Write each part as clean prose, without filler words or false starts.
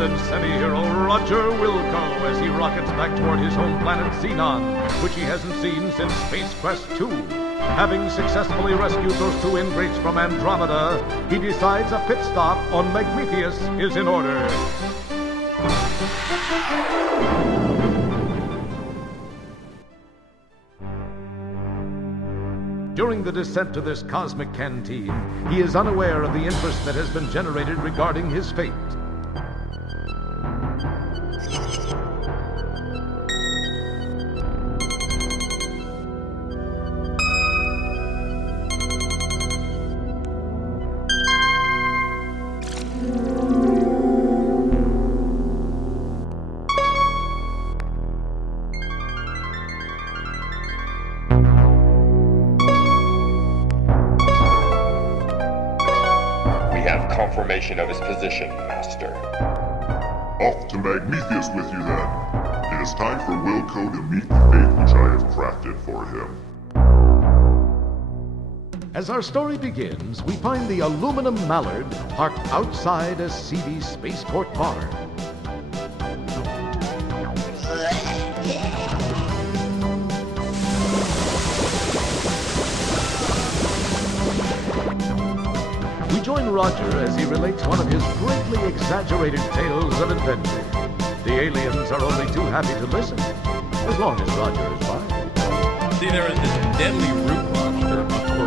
And semi-hero Roger Wilco as he rockets back toward his home planet Xenon, which he hasn't seen since Space Quest II. Having successfully rescued those two ingrates from Andromeda, he decides a pit stop on Magmetheus is in order. During the descent to this cosmic canteen, he is unaware of the interest that has been generated regarding his fate. Confirmation of his position, Master. Off to Magmetheus with you then. It is time for Wilco to meet the fate which I have crafted for him. As our story begins, we find the aluminum mallard parked outside a seedy spaceport bar. We join Roger as he relates one of his greatly exaggerated tales of adventure. The aliens are only too happy to listen, as long as Roger is by. See, there was this deadly root monster, a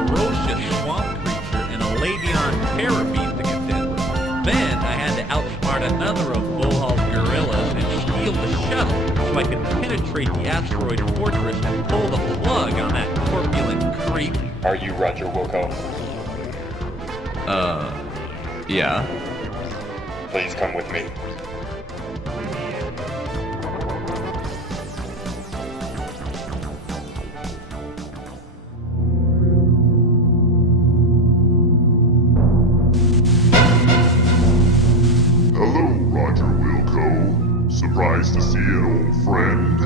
ferocious swamp creature, and a Labion terror beast to contend with. Then I had to outsmart another of Vohaul's gorillas and steal the shuttle so I could penetrate the asteroid fortress and pull the plug on that corpulent creep. Are you Roger Wilco? Yeah. Please come with me. Hello, Roger Wilco. Surprised to see an old friend?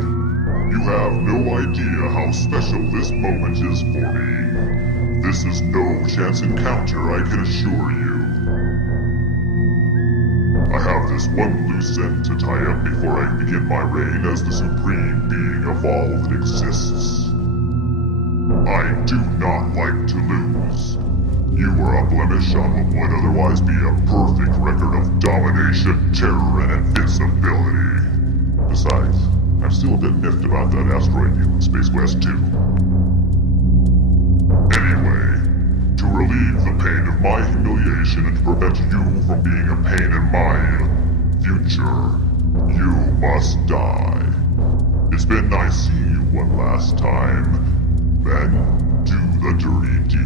You have no idea how special this moment is for me. This is no chance encounter, I can assure you. I have this one loose end to tie up before I begin my reign as the supreme being of all that exists. I do not like to lose. You are a blemish on what would otherwise be a perfect record of domination, terror, and invincibility. Besides, I'm still a bit miffed about that asteroid deal in Space Quest II. Anyway, to relieve the pain of my humiliation and to prevent you from being a pain in my future, you must die. It's been nice seeing you one last time. Then, do the dirty deed.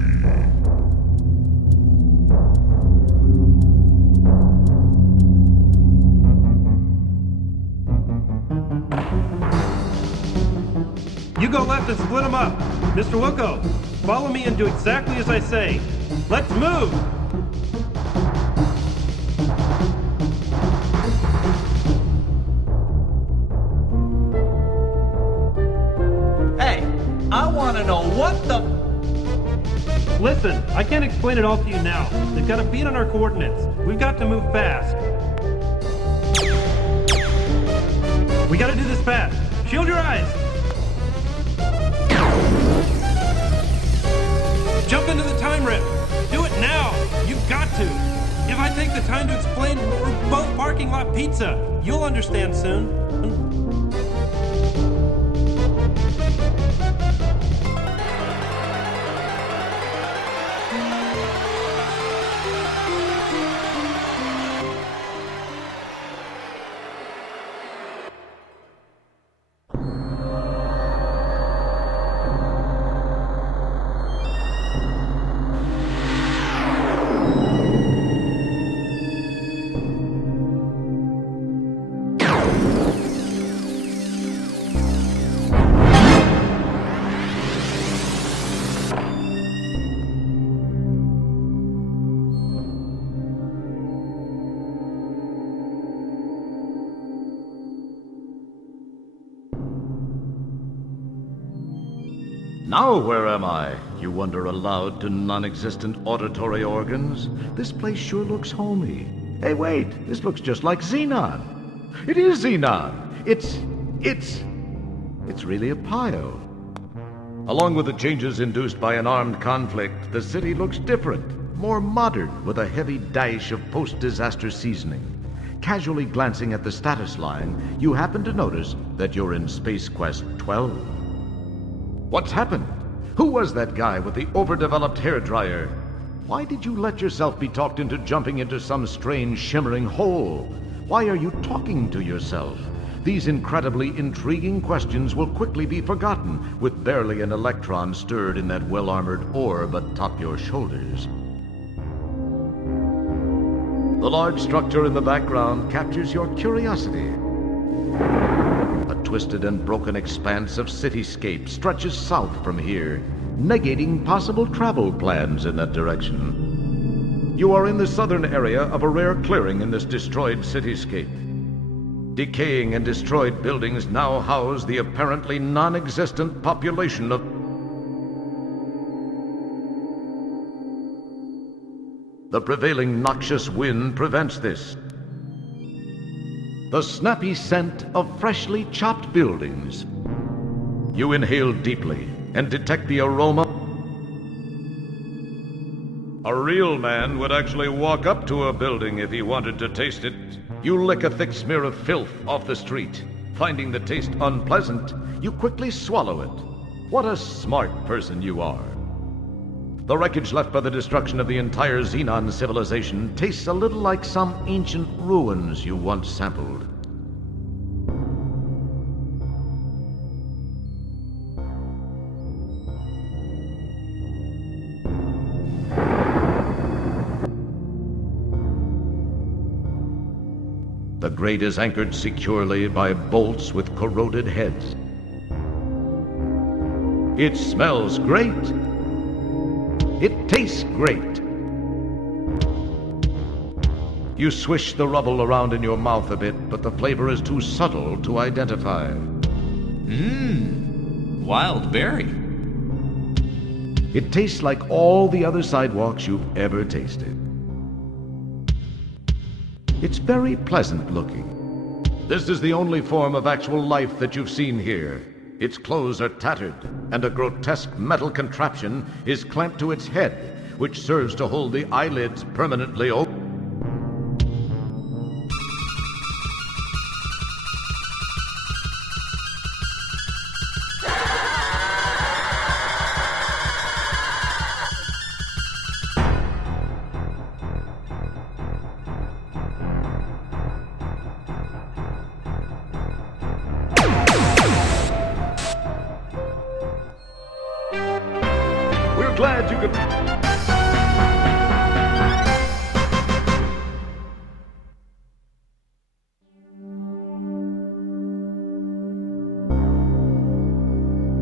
You go left and split them up. Mr. Wilco, follow me and do exactly as I say. Let's move! Hey, I want to know what the... Listen, I can't explain it all to you now. They've got a beat on our coordinates. We've got to move fast. We gotta do this fast. Shield your eyes! Jump into the time rift! Do it now! You've got to! If I take the time to explain we're both parking lot pizza, you'll understand soon. Now where am I? You wonder aloud to non-existent auditory organs. This place sure looks homey. Hey, wait, this looks just like Xenon. It is Xenon. It's really a pile. Along with the changes induced by an armed conflict, the city looks different, more modern, with a heavy dash of post-disaster seasoning. Casually glancing at the status line, you happen to notice that you're in SQXII. What's happened? Who was that guy with the overdeveloped hairdryer? Why did you let yourself be talked into jumping into some strange shimmering hole? Why are you talking to yourself? These incredibly intriguing questions will quickly be forgotten with barely an electron stirred in that well-armored orb atop your shoulders. The large structure in the background captures your curiosity. A twisted and broken expanse of cityscape stretches south from here, negating possible travel plans in that direction. You are in the southern area of a rare clearing in this destroyed cityscape. Decaying and destroyed buildings now house the apparently non-existent population of... The prevailing noxious wind prevents this. The snappy scent of freshly chopped buildings. You inhale deeply and detect the aroma. A real man would actually walk up to a building if he wanted to taste it. You lick a thick smear of filth off the street. Finding the taste unpleasant, you quickly swallow it. What a smart person you are. The wreckage left by the destruction of the entire Xenon civilization tastes a little like some ancient ruins you once sampled. The grate is anchored securely by bolts with corroded heads. It smells great. It tastes great. You swish the rubble around in your mouth a bit, but the flavor is too subtle to identify. Wild berry. It tastes like all the other sidewalks you've ever tasted. It's very pleasant looking. This is the only form of actual life that you've seen here. Its clothes are tattered, and a grotesque metal contraption is clamped to its head, which serves to hold the eyelids permanently open. We're glad you could...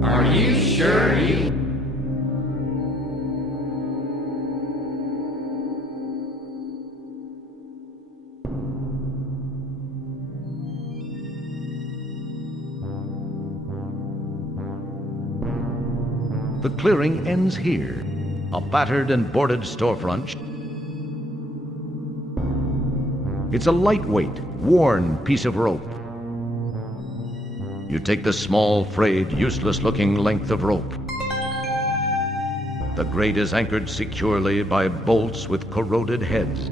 Are you sure you... The clearing ends here. A battered and boarded storefront. It's a lightweight, worn piece of rope. You take the small, frayed, useless-looking length of rope. The grate is anchored securely by bolts with corroded heads.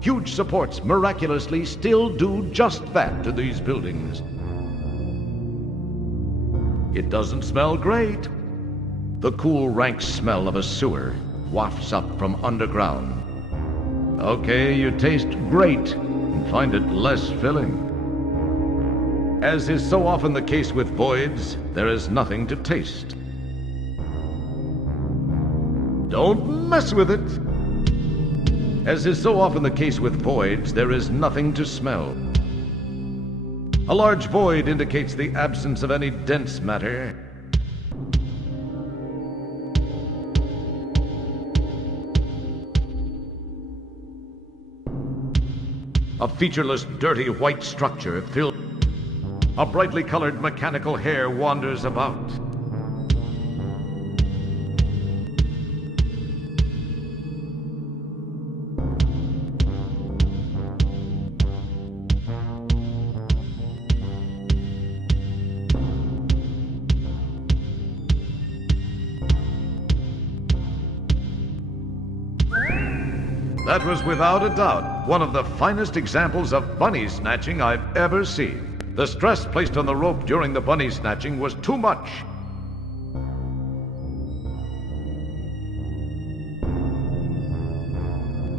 Huge supports miraculously still do just that to these buildings. It doesn't smell great. The cool, rank smell of a sewer wafts up from underground. Okay, you taste great and find it less filling. As is so often the case with voids, there is nothing to taste. Don't mess with it. As is so often the case with voids, there is nothing to smell. A large void indicates the absence of any dense matter. A featureless, dirty white structure filled. A brightly colored mechanical hair wanders about. That was without a doubt one of the finest examples of bunny snatching I've ever seen. The stress placed on the rope during the bunny snatching was too much.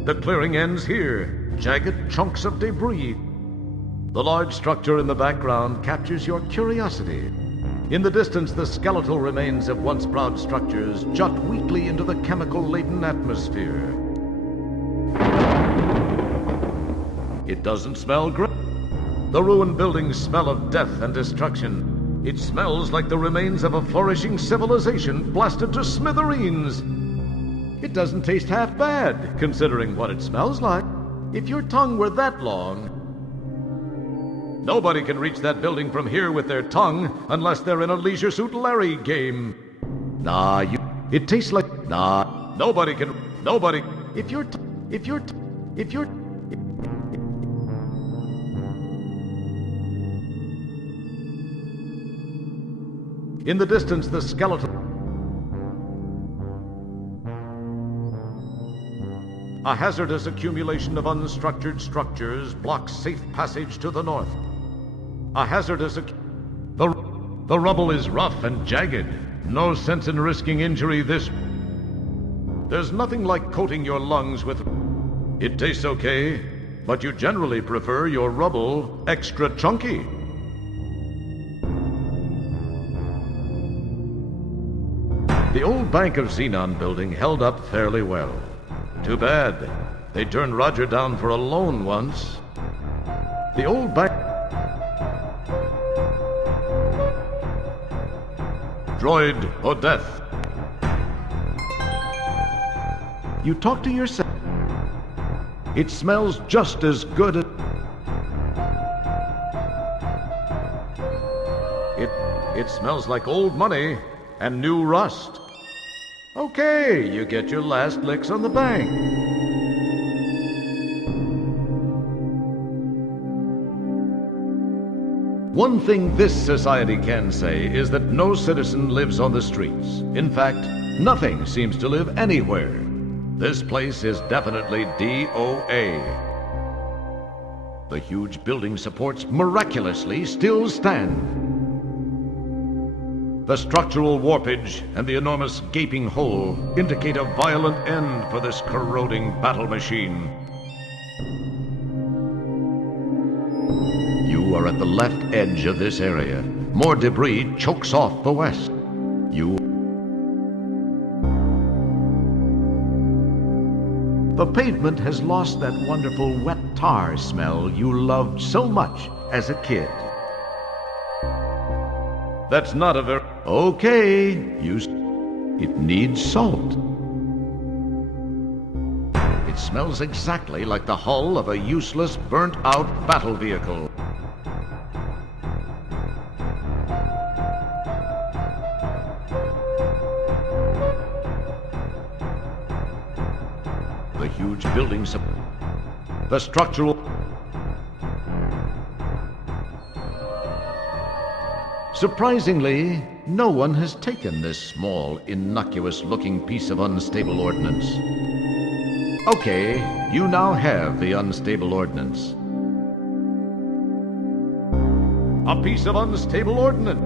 The clearing ends here, jagged chunks of debris. The large structure in the background captures your curiosity. In the distance, the skeletal remains of once proud structures jut weakly into the chemical-laden atmosphere. It doesn't smell great. The ruined buildings smell of death and destruction. It smells like the remains of a flourishing civilization blasted to smithereens. It doesn't taste half bad, considering what it smells like. If your tongue were that long... Nobody can reach that building from here with their tongue unless they're in a Leisure Suit Larry game. It tastes like... Nobody can... If you're... In the distance, the skeleton... A hazardous accumulation of unstructured structures blocks safe passage to the north. The rubble is rough and jagged. No sense in risking injury this... There's nothing like coating your lungs with... It tastes okay, but you generally prefer your rubble extra chunky. The old Bank of Xenon building held up fairly well. Too bad. They turned Roger down for a loan once. The old bank... Droid or death. You talk to yourself. It smells just as good as... It smells like old money and new rust. Okay, you get your last licks on the bank. One thing this society can say is that no citizen lives on the streets. In fact, nothing seems to live anywhere. This place is definitely DOA. The huge building supports miraculously still stand. The structural warpage and the enormous gaping hole indicate a violent end for this corroding battle machine. You are at the left edge of this area. More debris chokes off the west. The pavement has lost that wonderful wet tar smell you loved so much as a kid. That's not a very... Okay, it needs salt. It smells exactly like the hull of a useless, burnt-out battle vehicle. The huge buildings... The structural... Surprisingly, no one has taken this small, innocuous-looking piece of unstable ordnance. Okay, you now have the unstable ordnance. A piece of unstable ordnance.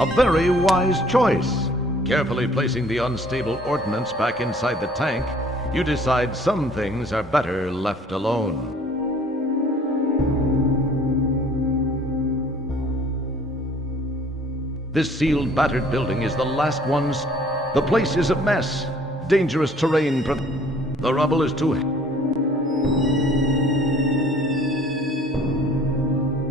A very wise choice. Carefully placing the unstable ordnance back inside the tank, you decide some things are better left alone. This sealed, battered building is the last one. The place is a mess. Dangerous terrain. The rubble is too...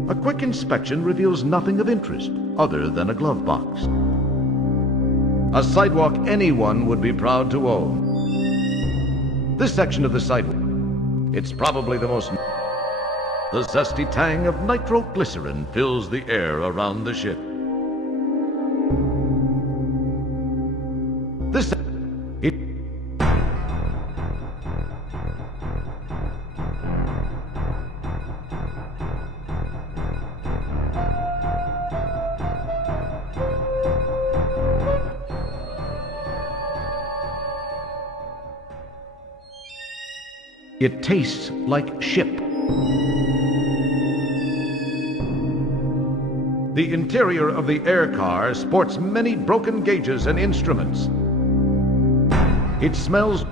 A quick inspection reveals nothing of interest other than a glove box. A sidewalk anyone would be proud to own. This section of the sidewalk... It's probably the most... The zesty tang of nitroglycerin fills the air around the ship. This... It... It tastes like ship. The interior of the air car sports many broken gauges and instruments. It smells...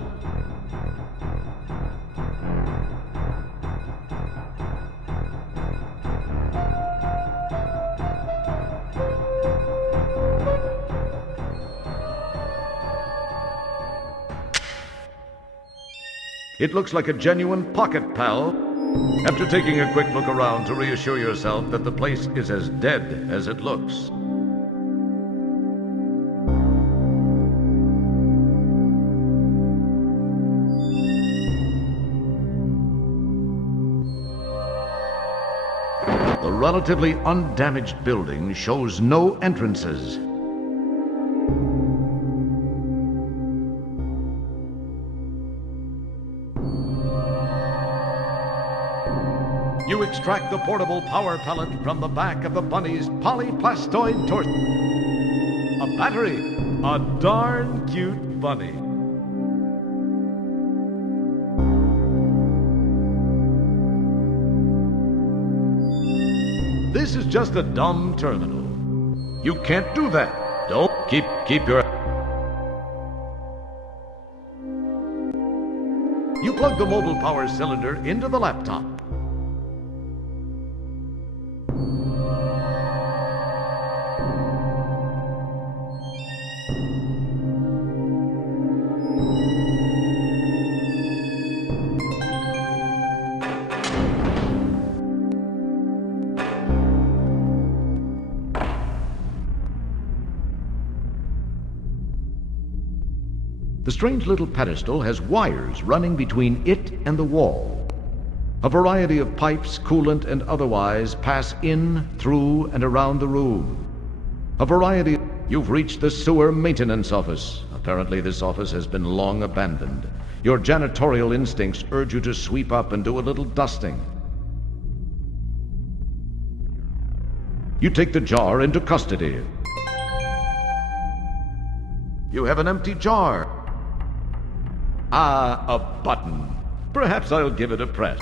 It looks like a genuine pocket pal. After taking a quick look around to reassure yourself that the place is as dead as it looks. The relatively undamaged building shows no entrances. You extract the portable power pellet from the back of the bunny's polyplastoid torso. A battery. A darn cute bunny. This is just a dumb terminal. You can't do that. Don't keep your... You plug the mobile power cylinder into the laptop. The strange little pedestal has wires running between it and the wall. A variety of pipes, coolant and otherwise, pass in, through, and around the room. A variety... You've reached the sewer maintenance office. Apparently this office has been long abandoned. Your janitorial instincts urge you to sweep up and do a little dusting. You take the jar into custody. You have an empty jar. Ah, a button. Perhaps I'll give it a press.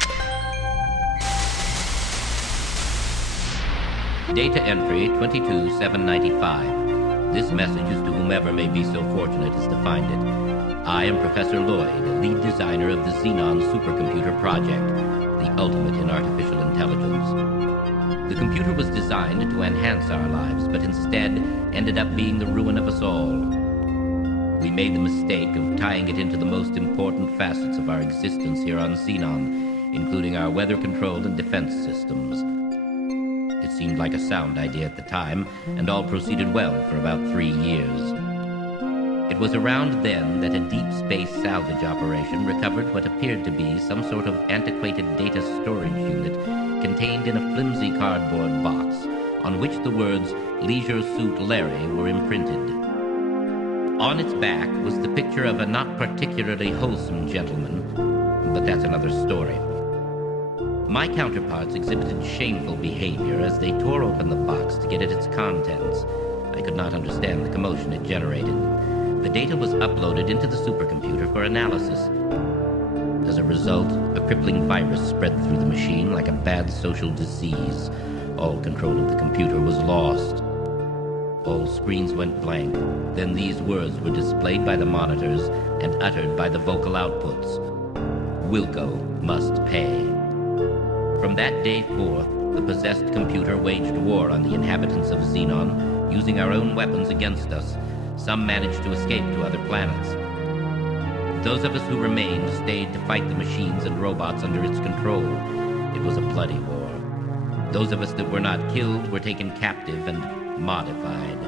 Data entry 22795. This message is to whomever may be so fortunate as to find it. I am Professor Lloyd, lead designer of the Xenon supercomputer project, the ultimate in artificial intelligence. The computer was designed to enhance our lives, but instead ended up being the ruin of us all. We made the mistake of tying it into the most important facets of our existence here on Xenon, including our weather control and defense systems. It seemed like a sound idea at the time, and all proceeded well for about 3 years. It was around then that a deep space salvage operation recovered what appeared to be some sort of antiquated data storage unit contained in a flimsy cardboard box, on which the words "Leisure Suit Larry" were imprinted. On its back was the picture of a not particularly wholesome gentleman, but that's another story. My counterparts exhibited shameful behavior as they tore open the box to get at its contents. I could not understand the commotion it generated. The data was uploaded into the supercomputer for analysis. As a result, a crippling virus spread through the machine like a bad social disease. All control of the computer was lost. All screens went blank. Then these words were displayed by the monitors and uttered by the vocal outputs. Wilco must pay. From that day forth, the possessed computer waged war on the inhabitants of Xenon, using our own weapons against us. Some managed to escape to other planets. Those of us who remained stayed to fight the machines and robots under its control. It was a bloody war. Those of us that were not killed were taken captive and modified.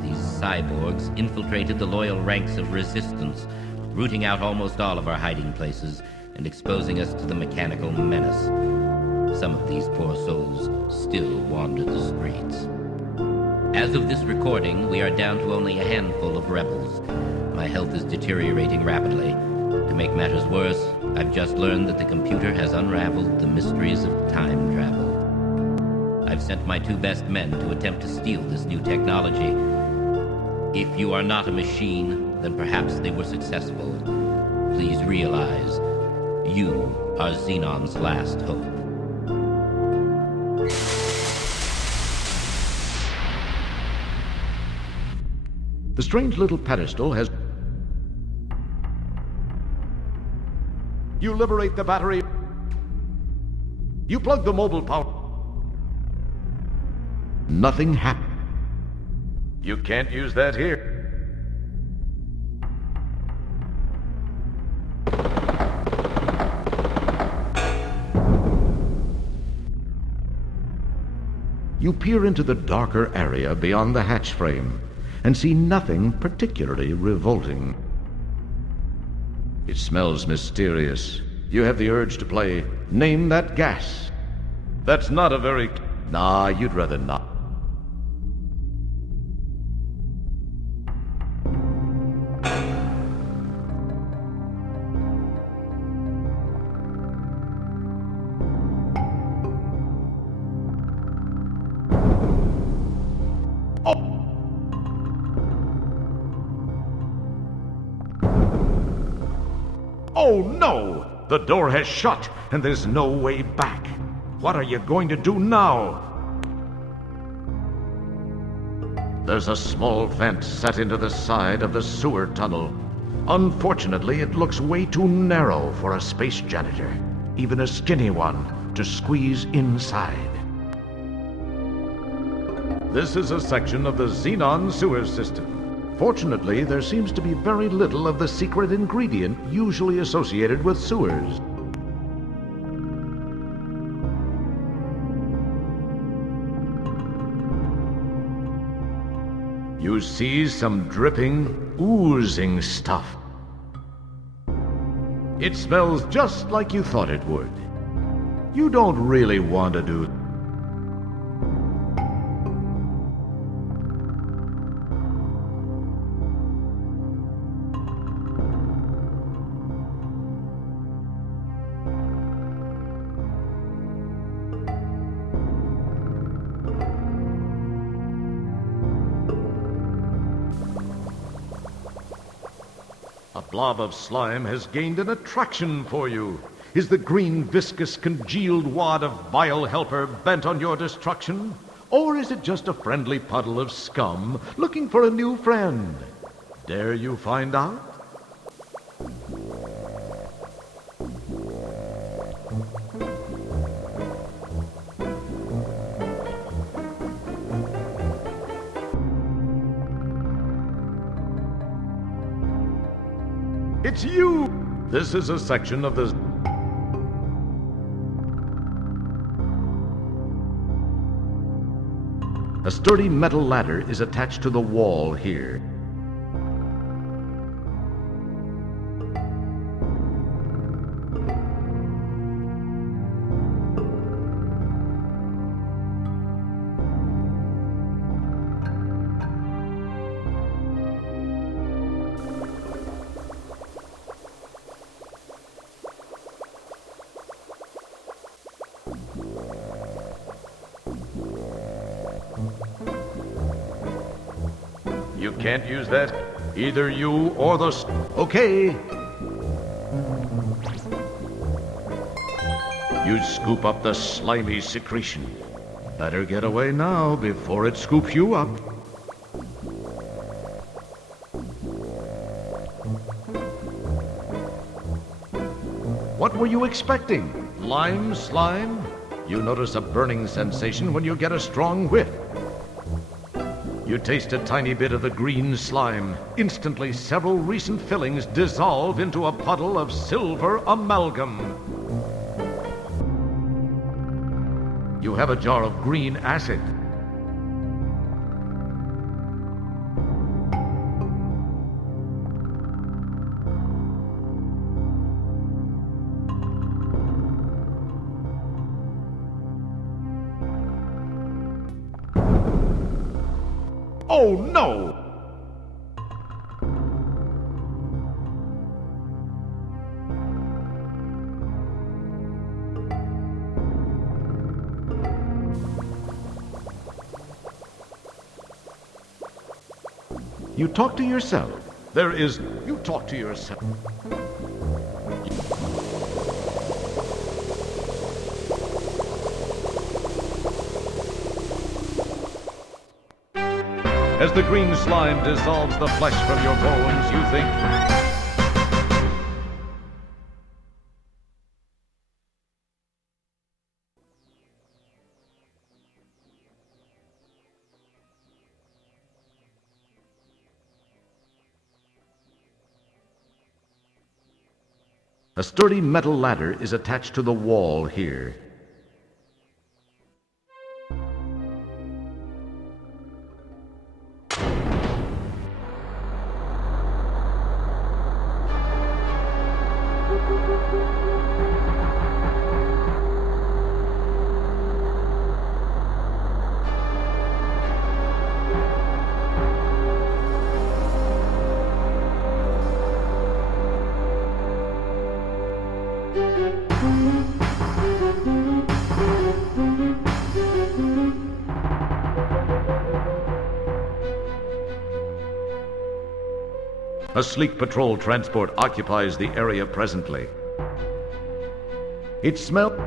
These cyborgs infiltrated the loyal ranks of resistance, rooting out almost all of our hiding places, and exposing us to the mechanical menace. Some of these poor souls still wander the streets. As of this recording, we are down to only a handful of rebels. My health is deteriorating rapidly. To make matters worse, I've just learned that the computer has unraveled the mysteries of time travel. I've sent my 2 best men to attempt to steal this new technology. If you are not a machine, then perhaps they were successful. Please realize, you are Xenon's last hope. The strange little pedestal has... You liberate the battery. You plug the mobile power. Nothing happened. You can't use that here. You peer into the darker area beyond the hatch frame and see nothing particularly revolting. It smells mysterious. You have the urge to play Name That Gas. That's not a very... Nah, you'd rather not. Oh no! The door has shut, and there's no way back. What are you going to do now? There's a small vent set into the side of the sewer tunnel. Unfortunately, it looks way too narrow for a space janitor, even a skinny one, to squeeze inside. This is a section of the Xenon sewer system. Fortunately, there seems to be very little of the secret ingredient usually associated with sewers. You see some dripping, oozing stuff. It smells just like you thought it would. You don't really want to do... A blob of slime has gained an attraction for you. Is the green, viscous, congealed wad of vile helper bent on your destruction? Or is it just a friendly puddle of scum looking for a new friend? Dare you find out? It's you! This is a section of the... A sturdy metal ladder is attached to the wall here. You can't use that. Either you or the... Okay. You scoop up the slimy secretion. Better get away now before it scoops you up. What were you expecting? Lime slime? You notice a burning sensation when you get a strong whiff. You taste a tiny bit of the green slime. Instantly, several recent fillings dissolve into a puddle of silver amalgam. You have a jar of green acid. Oh no! You talk to yourself. You talk to yourself. As the green slime dissolves the flesh from your bones, you think... A sturdy metal ladder is attached to the wall here. A sleek patrol transport occupies the area presently. It smells...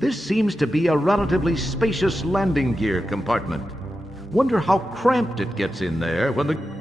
This seems to be a relatively spacious landing gear compartment. Wonder how cramped it gets in there when the...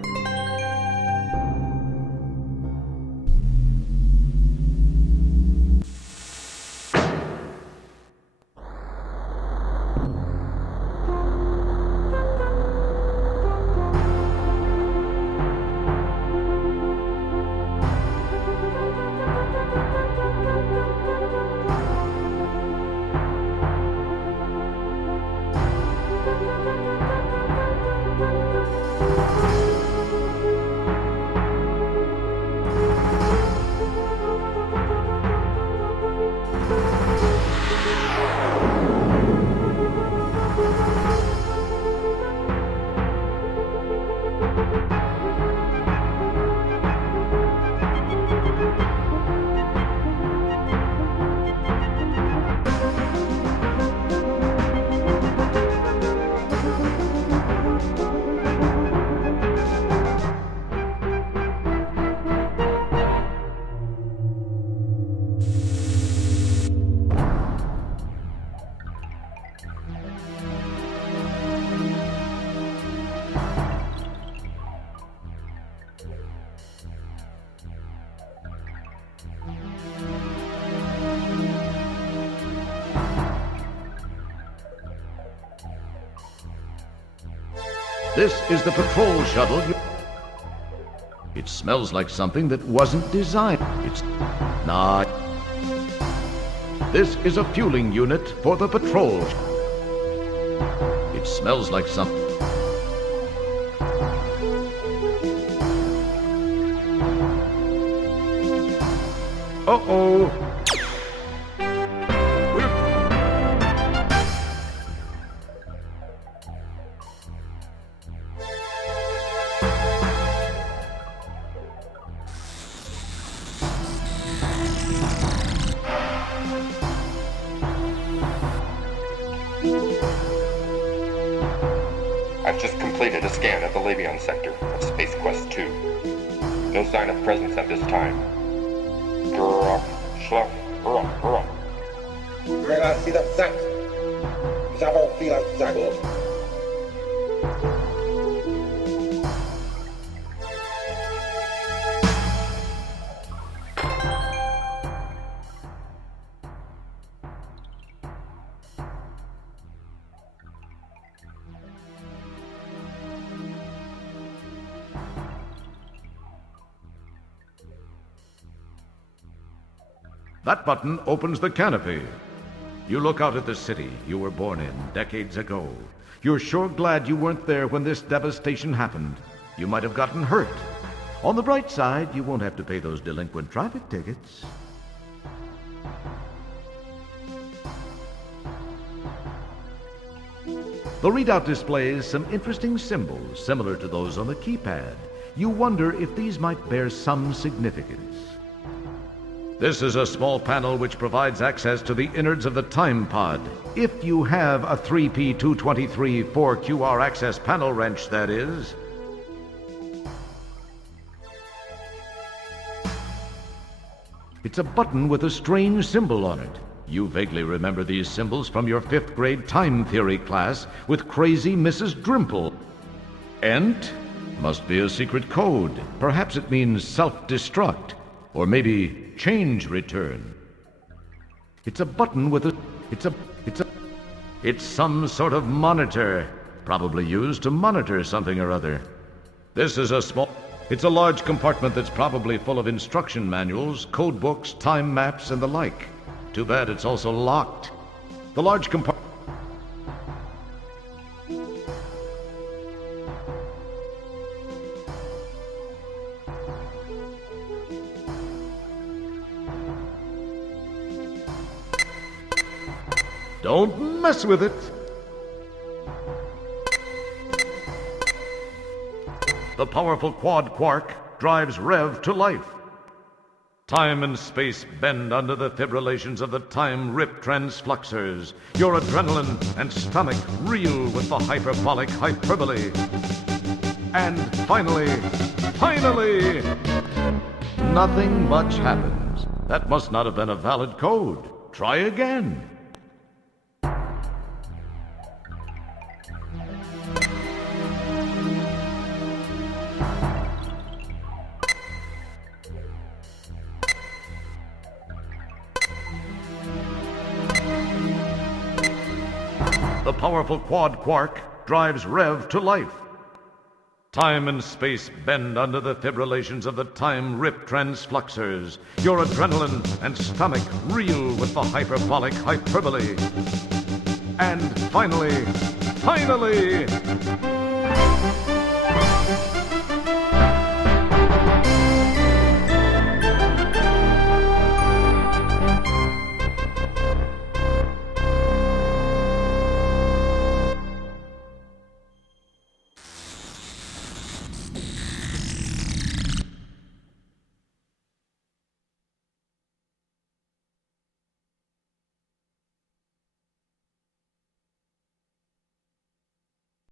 This is the patrol shuttle. It smells like something that wasn't designed. It's not. This is a fueling unit for the patrol. It smells like something. Uh-oh. I've just completed a scan of the Labion sector of Space SQXII. No sign of presence at this time. Relativ sagt, zawał chwila zagłos. That button opens the canopy. You look out at the city you were born in decades ago. You're sure glad you weren't there when this devastation happened. You might have gotten hurt. On the bright side, you won't have to pay those delinquent traffic tickets. The readout displays some interesting symbols similar to those on the keypad. You wonder if these might bear some significance. This is a small panel which provides access to the innards of the time pod. If you have a 3P223 4QR access panel wrench, that is. It's a button with a strange symbol on it. You vaguely remember these symbols from your 5th grade time theory class with crazy Mrs. Drimple. Ent must be a secret code. Perhaps it means self-destruct. Or maybe change return. It's a button with a... It's some sort of monitor, probably used to monitor something or other. This is a small... It's a large compartment that's probably full of instruction manuals, code books, time maps, and the like. Too bad it's also locked. The large compartment... Don't mess with it. The powerful quad quark drives Rev to life. Time and space bend under the fibrillations of the time rip transfluxers. Your adrenaline and stomach reel with the hyperbolic hyperbole. And finally, nothing much happens. That must not have been a valid code. Try again. The powerful quad quark drives Rev to life. Time and space bend under the fibrillations of the time rip transfluxers. Your adrenaline and stomach reel with the hyperbolic hyperbole. And finally...